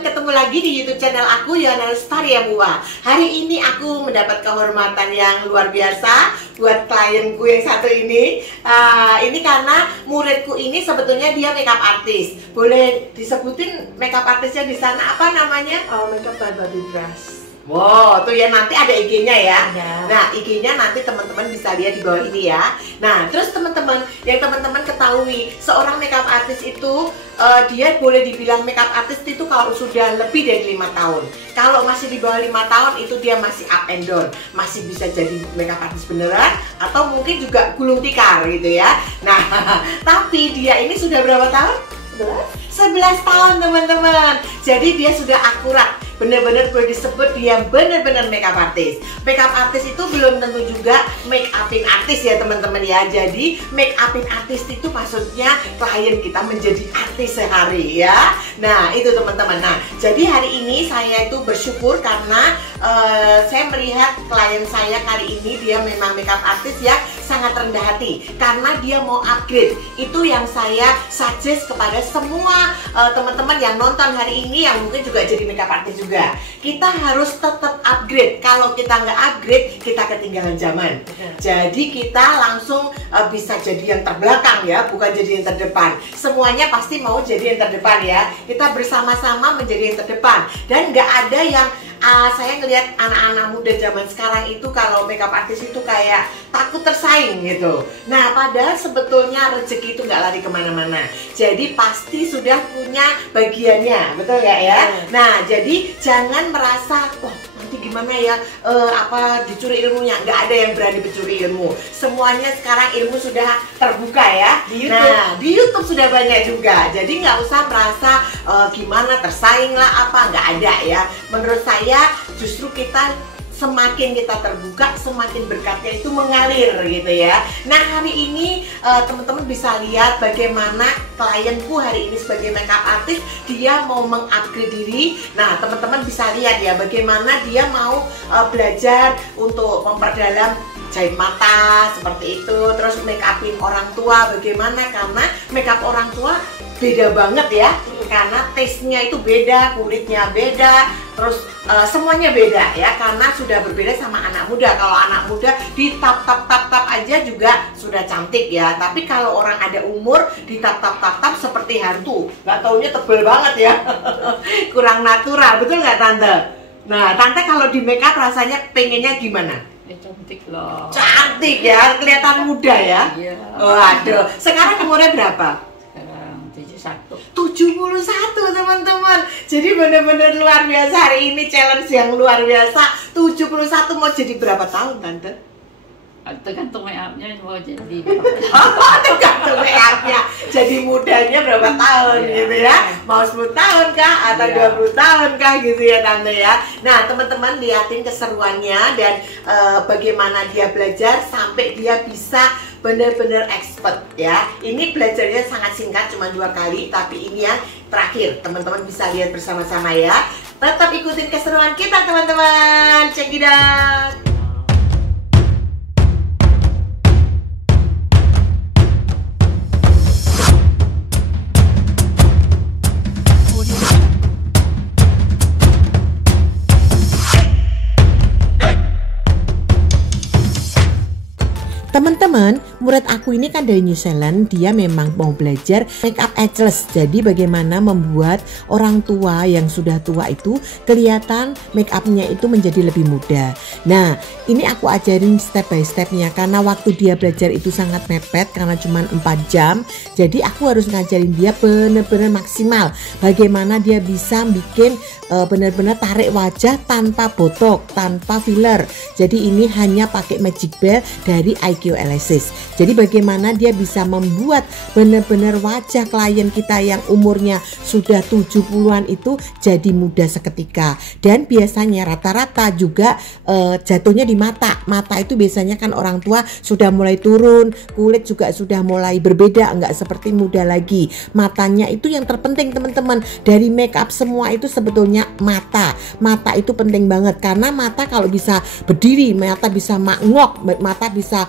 teman-teman, ketemu lagi di YouTube channel aku, Yohana Lestari Mua. Hari ini aku mendapat kehormatan yang luar biasa buat klienku yang satu ini. Ini karena muridku ini sebetulnya dia makeup artist. Boleh disebutin makeup artisnya di sana apa namanya? Makeup by Bobby Brush. Wow, tuh ya, nanti ada IG-nya ya. Ya. Nah, IG-nya nanti teman-teman bisa lihat di bawah ini ya. Nah, terus teman-teman, yang teman-teman ketahui, seorang makeup artist itu dia boleh dibilang makeup artist itu kalau sudah lebih dari 5 tahun. Kalau masih di bawah 5 tahun itu dia masih up and down, masih bisa jadi makeup artist beneran atau mungkin juga gulung tikar gitu ya. Nah, tapi dia ini sudah berapa tahun? 11 tahun teman-teman. Jadi dia sudah akurat. Benar-benar boleh disebut dia benar-benar makeup artist. Makeup artist itu belum tentu juga make upin artis ya teman-teman ya. Jadi make upin artis itu maksudnya klien kita menjadi artis sehari ya. Nah itu teman-teman. Nah jadi hari ini saya itu bersyukur karena saya melihat klien saya kali ini dia memang makeup artist yang sangat rendah hati karena dia mau upgrade. Itu yang saya suggest kepada semua teman-teman yang nonton hari ini yang mungkin juga jadi makeup artist juga. Kita harus tetap upgrade. Kalau kita nggak upgrade, kita ketinggalan zaman. Jadi kita langsung bisa jadi yang terbelakang ya, bukan jadi yang terdepan. Semuanya pasti mau jadi yang terdepan ya. Kita bersama-sama menjadi yang terdepan. Dan nggak ada yang saya ngelihat anak-anak muda zaman sekarang itu kalau makeup artist itu kayak takut tersaing gitu. Nah padahal sebetulnya rezeki itu nggak lari kemana-mana. Jadi pasti sudah punya bagiannya, betul nggak ya? Nah jadi jangan merasa wah nanti gimana ya dicuri ilmunya. Nggak ada yang berani mencuri ilmu. Semuanya sekarang ilmu sudah terbuka ya di YouTube. Nah di YouTube sudah banyak juga. Jadi nggak usah merasa gimana tersaing lah apa, nggak ada ya. Menurut saya justru kita semakin kita terbuka, semakin berkatnya itu mengalir gitu ya. Nah hari ini teman-teman bisa lihat bagaimana klienku hari ini sebagai makeup artist dia mau mengupgrade diri. Nah teman-teman bisa lihat ya bagaimana dia mau belajar untuk memperdalam jahit mata seperti itu. Terus make upin orang tua bagaimana, karena make up orang tua beda banget ya, karena taste-nya itu beda, kulitnya beda, terus semuanya beda ya, karena sudah berbeda sama anak muda. Kalau anak muda di tap aja juga sudah cantik ya, tapi kalau orang ada umur di tap seperti hantu, nggak taunya tebel banget ya. Kurang natural, betul nggak tante? Nah tante kalau di make up rasanya pengennya gimana? Cantik loh. Cantik ya, kelihatan muda ya. Iya. Waduh, sekarang umurnya berapa? 71 teman-teman. Jadi benar-benar luar biasa. Hari ini challenge yang luar biasa. 71 mau jadi berapa tahun tante? Tergantung make-upnya mau jadi tergantung make-upnya. Jadi mudanya berapa tahun gitu ya. Mau 10 tahun kah atau 20 tahun kah gitu ya tante ya. Nah teman-teman liatin keseruannya dan bagaimana dia belajar sampai dia bisa benar-benar expert ya. Ini belajarnya sangat singkat, cuma 2 kali, tapi ini yang terakhir. Teman-teman bisa lihat bersama-sama ya. Tetap ikutin keseruan kita teman-teman. Check it out. Teman-teman, murid aku ini kan dari New Zealand, dia memang mau belajar makeup ageless. Jadi bagaimana membuat orang tua yang sudah tua itu kelihatan make upnya itu menjadi lebih muda. Nah, ini aku ajarin step by stepnya karena waktu dia belajar itu sangat mepet karena cuma 4 jam. Jadi aku harus ngajarin dia benar-benar maksimal. Bagaimana dia bisa bikin benar-benar tarik wajah tanpa botok, tanpa filler. Jadi ini hanya pakai Magic Bell dari IQ Elysis. Jadi bagaimana dia bisa membuat benar-benar wajah klien kita yang umurnya sudah 70-an itu jadi muda seketika. Dan biasanya rata-rata juga jatuhnya di mata. Mata itu biasanya kan orang tua sudah mulai turun, kulit juga sudah mulai berbeda, enggak seperti muda lagi. Matanya itu yang terpenting teman-teman. Dari make up semua itu sebetulnya mata. Mata itu penting banget karena mata kalau bisa berdiri, mata bisa mangok, mata bisa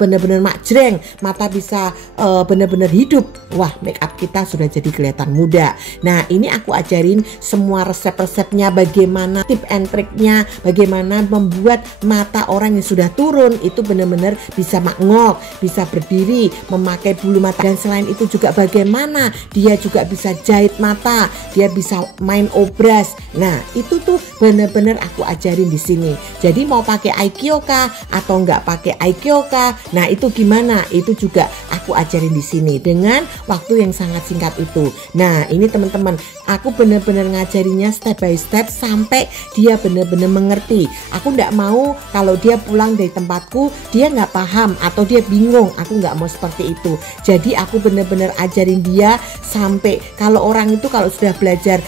benar-benar makjreng, mata bisa benar-benar hidup. Wah, make up kita sudah jadi kelihatan muda. Nah, ini aku ajarin semua resep-resepnya, bagaimana tip and triknya, bagaimana membuat mata orang yang sudah turun itu benar-benar bisa mangok, bisa berdiri, memakai bulu mata, dan selain itu juga bagaimana dia juga bisa jahit mata, dia bisa main obras. Nah, itu tuh benar-benar aku ajarin di sini. Jadi mau pakai Aikyo kah atau nggak pakai Aikyo kah? Nah, itu gimana? Itu juga aku ajarin di sini dengan waktu yang sangat singkat itu. Nah, ini teman-teman, aku benar-benar ngajarinya step by step sampai dia benar-benar mengerti. Aku nggak mau kalau dia pulang dari tempatku dia nggak paham atau dia bingung. Aku nggak mau seperti itu. Jadi aku benar-benar ajarin dia sampai kalau orang itu kalau sudah belajar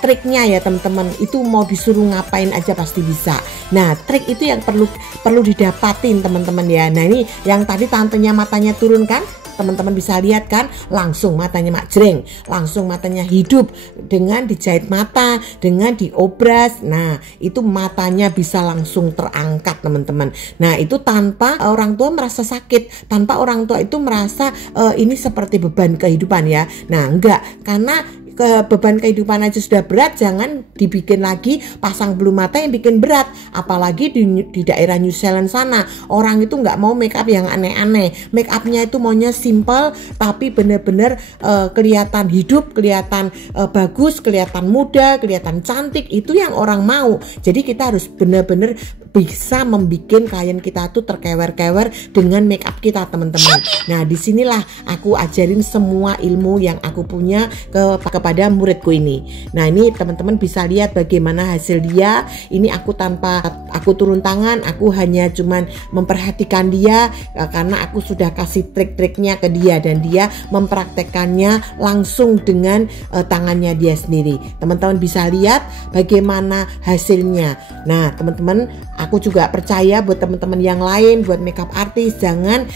triknya ya teman-teman, itu mau disuruh ngapain aja pasti bisa. Nah, trik itu yang perlu didapatin teman-teman ya. Nah, ini yang tadi tantenya matanya turun kan, teman-teman bisa lihat kan, langsung matanya makjreng, langsung matanya hidup dengan dijahit mata, dengan diobras. Nah, itu matanya bisa langsung terangkat teman-teman. Nah, itu tanpa orang tua merasa sakit, tanpa orang tua itu merasa ini seperti beban kehidupan ya. Nah, enggak, karena beban kehidupan aja sudah berat, jangan dibikin lagi pasang bulu mata yang bikin berat. Apalagi di daerah New Zealand sana, orang itu nggak mau make up yang aneh-aneh. Make upnya itu maunya simple tapi bener-bener kelihatan hidup, kelihatan bagus, kelihatan muda, kelihatan cantik. Itu yang orang mau. Jadi kita harus bener-bener bisa membuat klien kita tuh terkewer-kewer dengan make up kita teman-teman. Nah, disinilah aku ajarin semua ilmu yang aku punya kepada muridku ini. Nah, ini teman-teman bisa lihat bagaimana hasil dia. Ini aku tanpa aku turun tangan, aku hanya cuman memperhatikan dia karena aku sudah kasih trik-triknya ke dia dan dia mempraktekannya langsung dengan tangannya dia sendiri. Teman-teman bisa lihat bagaimana hasilnya. Nah, teman-teman, aku juga percaya buat teman-teman yang lain, buat makeup artist, jangan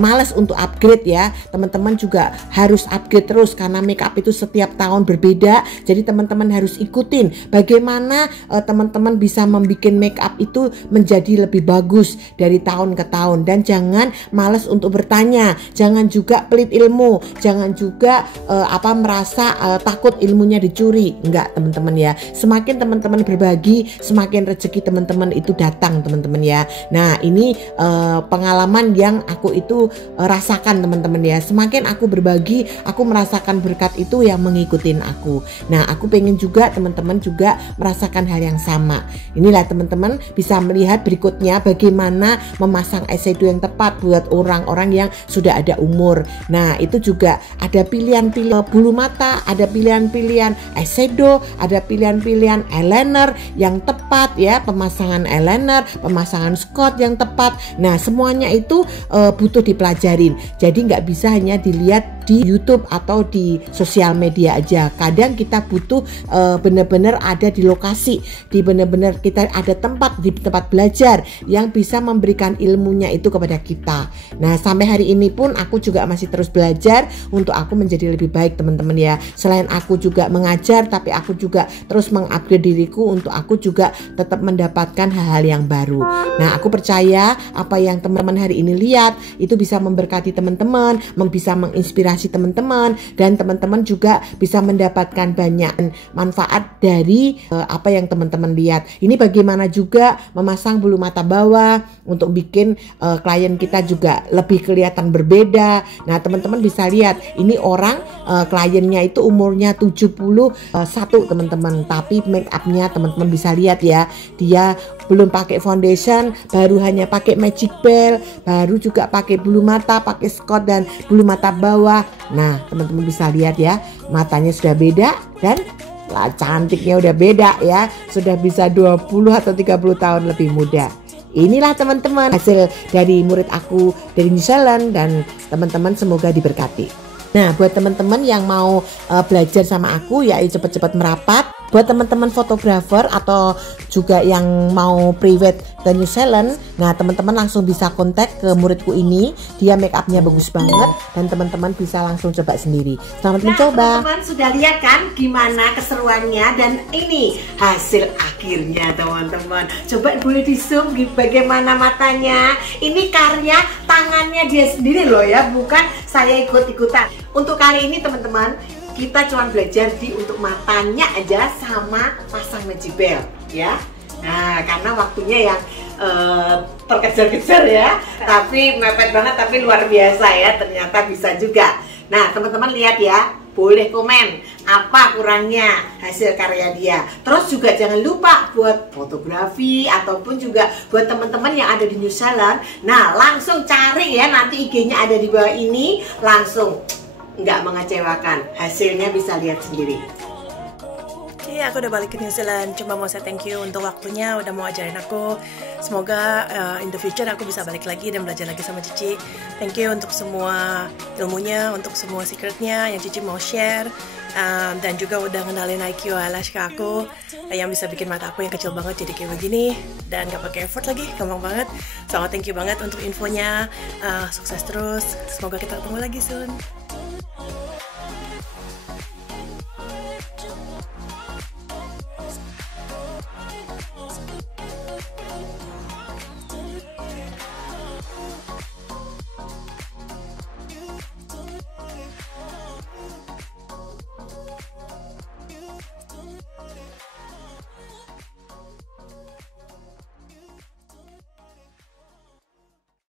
malas untuk upgrade ya. Teman-teman juga harus upgrade terus karena makeup itu setiap tahun berbeda. Jadi teman-teman harus ikutin bagaimana teman-teman bisa membuat makeup itu menjadi lebih bagus dari tahun ke tahun. Dan jangan malas untuk bertanya, jangan juga pelit ilmu, jangan juga merasa takut ilmunya dicuri. Enggak teman-teman ya. Semakin teman-teman berbagi, semakin rezeki teman-teman itu datang teman-teman ya. Nah, ini pengalaman yang aku itu rasakan teman-teman ya. Semakin aku berbagi, aku merasakan berkat itu yang mengikutin aku. Nah, aku pengen juga teman-teman juga merasakan hal yang sama. Inilah teman-teman bisa melihat berikutnya bagaimana memasang eyeshadow yang tepat buat orang-orang yang sudah ada umur. Nah, itu juga ada pilihan-pilihan bulu mata, ada pilihan-pilihan eyeshadow, ada pilihan-pilihan eyeliner yang tepat ya, pemasangan eyeliner, pemasangan Scott yang tepat. Nah, semuanya itu butuh dipelajarin. Jadi nggak bisa hanya dilihat di YouTube atau di sosial media aja. Kadang kita butuh benar-benar ada di lokasi, di benar-benar kita ada tempat, di tempat belajar yang bisa memberikan ilmunya itu kepada kita. Nah, sampai hari ini pun aku juga masih terus belajar untuk aku menjadi lebih baik teman-teman ya. Selain aku juga mengajar, tapi aku juga terus mengupgrade diriku untuk aku juga tetap mendapatkan hal-hal yang baru. Nah, aku percaya apa yang teman-teman hari ini lihat itu bisa memberkati teman-teman, bisa menginspirasi teman-teman, dan teman-teman juga bisa mendapatkan banyak manfaat dari apa yang teman-teman lihat. Ini bagaimana juga memasang bulu mata bawah untuk bikin klien kita juga lebih kelihatan berbeda. Nah, teman-teman bisa lihat ini orang kliennya itu umurnya 71 teman-teman, tapi make upnya teman-teman bisa lihat ya, dia belum pakai foundation, baru hanya pakai magic bell, baru juga pakai bulu mata, pakai Scott dan bulu mata bawah. Nah, teman-teman bisa lihat ya, matanya sudah beda dan cantiknya udah beda ya, sudah bisa 20 atau 30 tahun lebih muda. Inilah teman-teman hasil dari murid aku dari New Zealand, dan teman-teman semoga diberkati. Nah, buat teman-teman yang mau belajar sama aku ya, cepet-cepet merapat. buat teman-teman fotografer atau juga yang mau private ke New Zealand, nah teman-teman langsung bisa kontak ke muridku ini, dia make upnya bagus banget dan teman-teman bisa langsung coba sendiri. Selamat mencoba. Teman-teman sudah lihat kan gimana keseruannya dan ini hasil akhirnya teman-teman. Coba boleh di zoom bagaimana matanya. Ini karya tangannya dia sendiri loh ya, bukan saya ikut-ikutan. Untuk kali ini teman-teman, kita cuma belajar untuk matanya aja sama pasang magic bell ya. Nah, karena waktunya yang terkejar-kejar ya, tapi mepet banget, tapi luar biasa ya, ternyata bisa juga. Nah, teman-teman lihat ya, boleh komen apa kurangnya hasil karya dia. Terus juga jangan lupa buat fotografi ataupun juga buat teman-teman yang ada di New Zealand. Nah, langsung cari ya, nanti IG-nya ada di bawah ini, langsung nggak mengecewakan, hasilnya bisa lihat sendiri. Oke, aku udah balik ke New Zealand. Cuma mau saya thank you untuk waktunya, udah mau ajarin aku. Semoga in the future aku bisa balik lagi dan belajar lagi sama Cici. Thank you untuk semua ilmunya, untuk semua secretnya yang Cici mau share. Dan juga udah ngenalin IQ eyelash ke aku, yang bisa bikin mata aku yang kecil banget jadi kayak begini dan gak pakai effort lagi, gampang banget. So thank you banget untuk infonya. Sukses terus, semoga kita ketemu lagi soon.